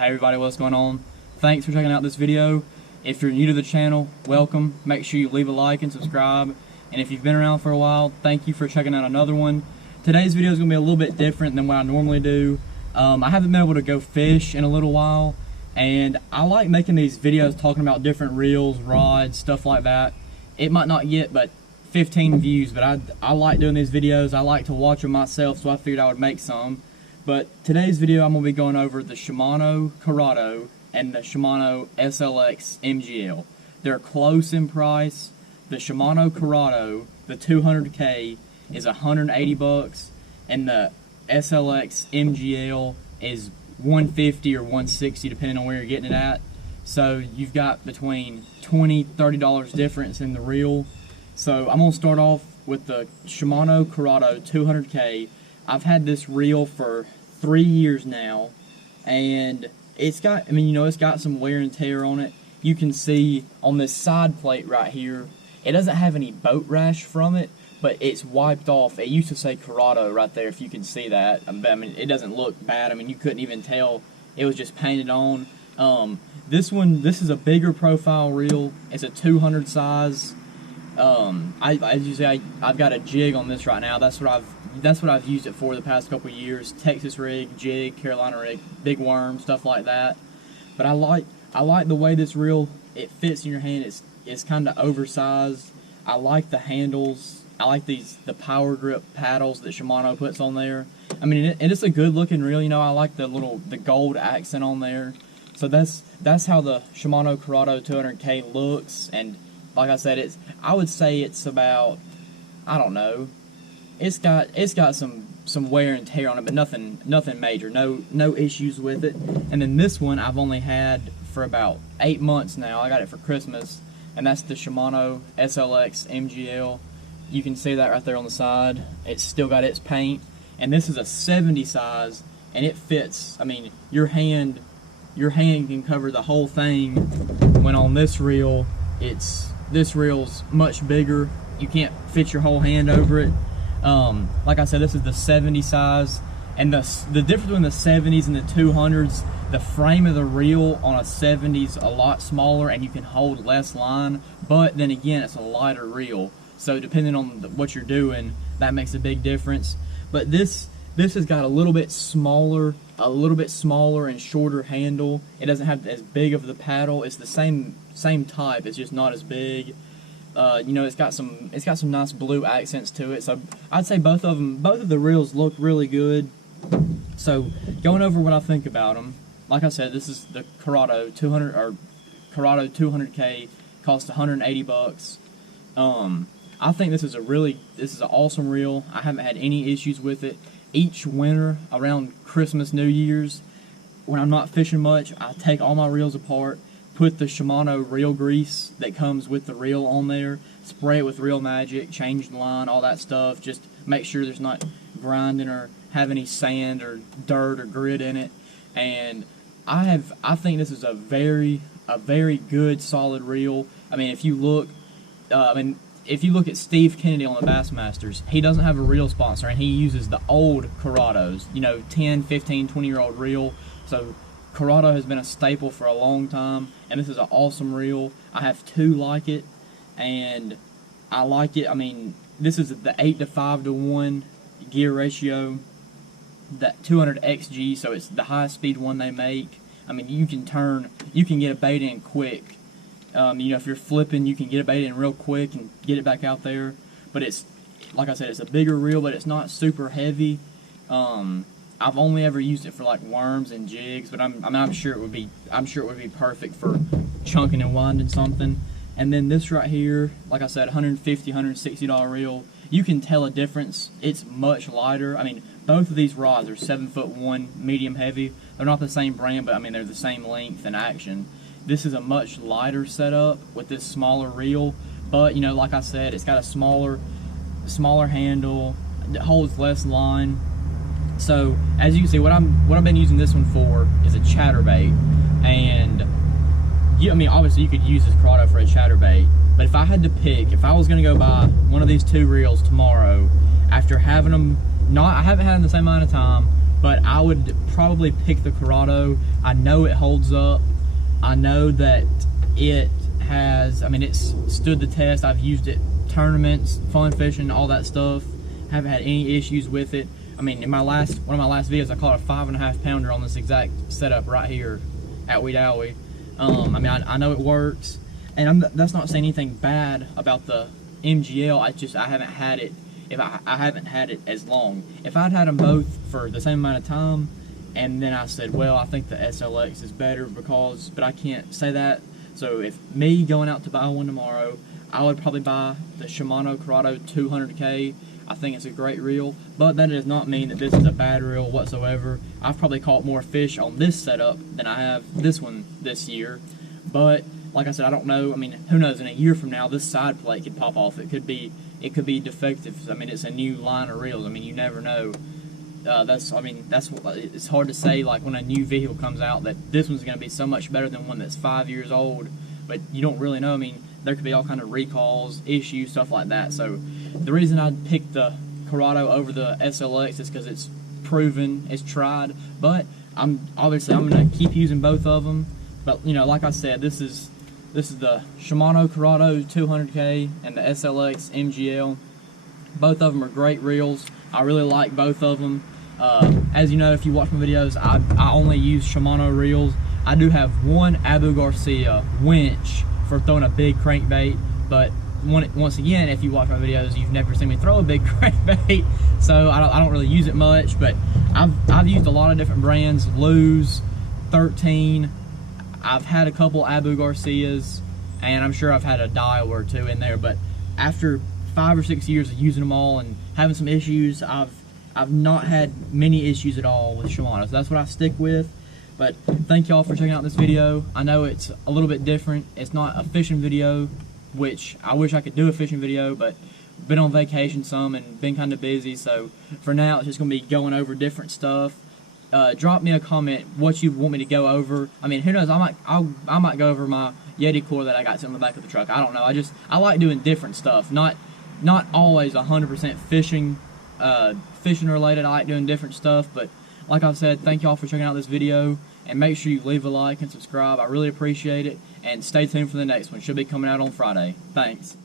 Hey everybody, what's going on? Thanks for checking out this video. If you're new to the channel, welcome. Make sure you leave a like and subscribe. And if you've been around for a while, thank you for checking out another one. Today's video is going to be a little bit different than what I normally do. I haven't been able to go fish in a little while, and I like making these videos talking about different reels, rods, stuff like that. It might not get but 15 views, but I like doing these videos. I like to watch them myself, so I figured I would make some. But today's video, I'm going to be going over the Shimano Curado and the Shimano SLX MGL. They're close in price. The Shimano Curado, the 200K, is 180 bucks, and the SLX MGL is 150 or 160 depending on where you're getting it at. So you've got between $20–30 difference in the reel. So I'm going to start off with the Shimano Curado 200K. I've had this reel for 3 years now, and it's got, it's got some wear and tear on it. You can see on this side plate right here, it doesn't have any boat rash from it, but it's wiped off. It used to say Curado right there, if you can see that. It doesn't look bad. You couldn't even tell. It was just painted on. This is a bigger profile reel. It's a 200 size. As you say, I've got a jig on this right now. That's what I've used it for the past couple of years. Texas rig, jig, Carolina rig, big worm, stuff like that. But I like the way this reel, it fits in your hand. It's kind of oversized. I like the handles. I like the power grip paddles that Shimano puts on there. And it's a good looking reel. I like the gold accent on there. So that's how the Shimano Curado 200K looks. And like I said, I would say it's about, I don't know, it's got some wear and tear on it, but nothing major, no issues with it. And then this one I've only had for about 8 months now. I got it for Christmas, and that's the Shimano SLX MGL. You can see that right there on the side. It's still got its paint, and this is a 70 size, and it fits. Your hand can cover the whole thing. When on this reel, this reel's much bigger. You can't fit your whole hand over it. Like I said, this is the 70 size, and the difference between the 70s and the 200s, the frame of the reel on a 70's a lot smaller, and you can hold less line, but then again, it's a lighter reel. So depending on what you're doing, that makes a big difference. But this has got a little bit smaller and shorter handle. It doesn't have as big of the paddle. It's the same type. It's just not as big. It's got some nice blue accents to it. So I'd say both of the reels look really good. So going over what I think about them, like I said, this is the Curado 200K, cost 180 bucks. I think this is an awesome reel. I haven't had any issues with it. Each winter around Christmas, New Year's, when I'm not fishing much, I take all my reels apart, put the Shimano reel grease that comes with the reel on there, spray it with Reel Magic, change the line, all that stuff. Just make sure there's not grinding or have any sand or dirt or grit in it. And I think this is a very good, solid reel. If you look at Steve Kennedy on the Bassmasters, he doesn't have a reel sponsor, and he uses the old Curados, 10, 15, 20-year-old reel. So Curado has been a staple for a long time, and this is an awesome reel. I have two like it, and I like it. This is the 8:5:1 gear ratio, that 200 XG, so it's the highest speed one they make. You can get a bait in quick. If you're flipping, you can get a bait in real quick and get it back out there. But it's, like I said, it's a bigger reel, but it's not super heavy. I've only ever used it for like worms and jigs, but I'm sure it would be perfect for chunking and winding something. And then this right here, like I said, $150, $160 reel. You can tell a difference. It's much lighter. Both of these rods are 7'1", medium heavy. They're not the same brand, but they're the same length and action. This is a much lighter setup with this smaller reel, but like I said, it's got a smaller handle. It holds less line. So as you can see, what I've been using this one for is a chatterbait, and obviously you could use this Curado for a chatterbait, but if I had to pick, if I was going to go buy one of these two reels tomorrow, after having them I haven't had it in the same amount of time, but I would probably pick the Curado. I know it holds up. I know that it has, I mean, it's stood the test. I've used it tournaments, fun fishing, all that stuff. Haven't had any issues with it. I mean, in one of my last videos, I caught a 5.5 pounder on this exact setup right here at Weed Owie. I mean, I know it works, and that's not saying anything bad about the MGL. I haven't had it. I haven't had it as long. If I'd had them both for the same amount of time, and then I said, well, I think the SLX is better but I can't say that. So if me going out to buy one tomorrow, I would probably buy the Shimano Curado 200K. I think it's a great reel, but that does not mean that this is a bad reel whatsoever. I've probably caught more fish on this setup than I have this one this year. But like I said, I don't know. I mean, who knows? In a year from now, this side plate could pop off. It could be defective. I mean, it's a new line of reels. I mean, you never know. It's hard to say, like, when a new vehicle comes out that this one's going to be so much better than one that's 5 years old, but you don't really know. I mean, there could be all kind of recalls, issues, stuff like that. So the reason I'd pick the Curado over the SLX is because it's proven, it's tried. But I'm going to keep using both of them. But you know, like I said, this is the Shimano Curado 200K and the SLX MGL. Both of them are great reels. I really like both of them. As you know, if you watch my videos, I only use Shimano reels. I do have one Abu Garcia winch for throwing a big crankbait, but once again, if you watch my videos, you've never seen me throw a big crankbait, so I don't really use it much. But I've used a lot of different brands, Lew's, 13. I've had a couple Abu Garcias, and I'm sure I've had a dial or two in there. But after 5 or 6 years of using them all and having some issues, I've not had many issues at all with Shimano, so that's what I stick with. But thank y'all for checking out this video. I know it's a little bit different. It's not a fishing video, which I wish I could do a fishing video, but been on vacation some and been kind of busy. So for now, it's just going to be going over different stuff. Drop me a comment what you want me to go over. I mean, who knows? I might go over my Yeti core that I got sitting in the back of the truck. I don't know. I like doing different stuff. Not always 100% fishing related. I like doing different stuff. But like I've said, thank y'all for checking out this video. And make sure you leave a like and subscribe. I really appreciate it. And stay tuned for the next one. Should be coming out on Friday. Thanks.